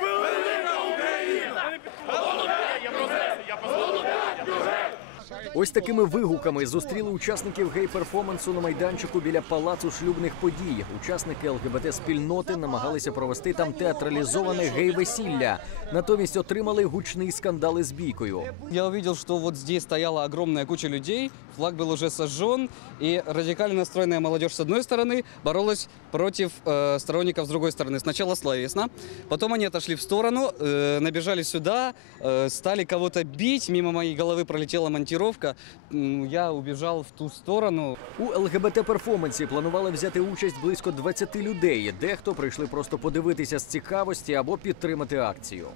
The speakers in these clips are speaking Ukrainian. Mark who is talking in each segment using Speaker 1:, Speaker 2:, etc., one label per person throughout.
Speaker 1: Велика Україна! Просто я
Speaker 2: Ось такими вигуками зустріли учасників гей-перформансу на майданчику біля палацу шлюбних подій. Учасники ЛГБТ спільноти намагалися провести там театралізоване гей-весілля. Натомість отримали гучний скандал із бійкою.
Speaker 3: Я увидел, что вот здесь стояла огромная куча людей, флаг был уже сожжен, и радикально настроенная молодежь с одной стороны боролась против э, сторонников с другой стороны. Сначала словесно, потом они отошли в сторону, э, набежали сюда, э, стали кого-то бить, мимо моей головы пролетела монтировка, М, я убежал в ту сторону.
Speaker 2: У ЛГБТ-перформансі планували взяти участь близько 20 людей. Дехто прийшли просто подивитися з цікавості або підтримати акцію.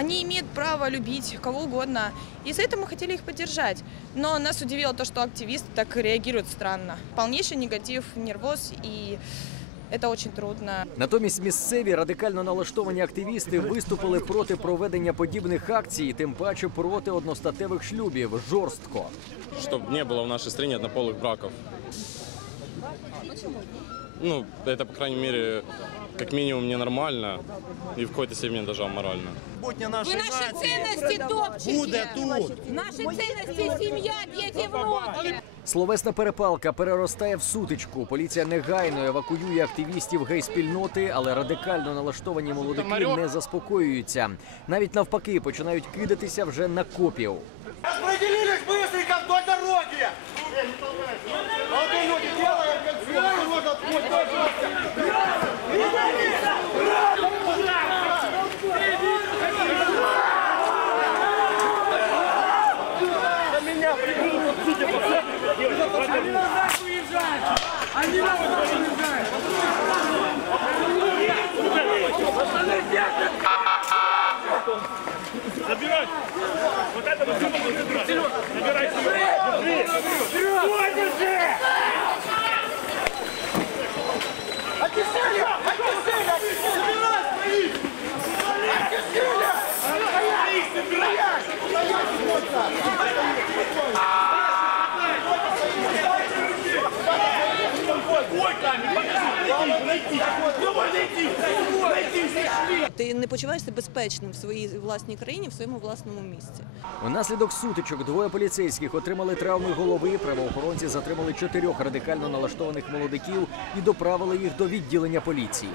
Speaker 4: Они имеют право любить кого угодно. И за это мы хотели их поддержать. Но нас удивило то, что активисты так реагируют странно. Полнейший негатив, нервоз, и это очень трудно.
Speaker 2: Натомість місцеві радикально налаштовані активісти виступили проти проведення подібних акцій, тим паче проти одностатевих шлюбів жорстко.
Speaker 5: чтобы не было в нашей стране однополых браков. Ну, это, по крайней мере, как минимум ненормально и в какой-то степени даже аморально.
Speaker 6: Ви наші цінності топчете. Буде тут. Наші цінності сім'я, діти, внуки.
Speaker 2: Словесна перепалка переростає в сутичку. Поліція негайно евакуює активістів гей-спільноти, але радикально налаштовані молодики не заспокоюються. Навіть навпаки починають кидатися вже на копів.
Speaker 7: Розподілились быстренько
Speaker 1: Забирай!
Speaker 8: Ти не почуваєшся безпечним в своїй власній країні, в своєму власному місці.
Speaker 2: Внаслідок сутичок двоє поліцейських отримали травми голови. Правоохоронці затримали чотирьох радикально налаштованих молодиків і доправили їх до відділення поліції.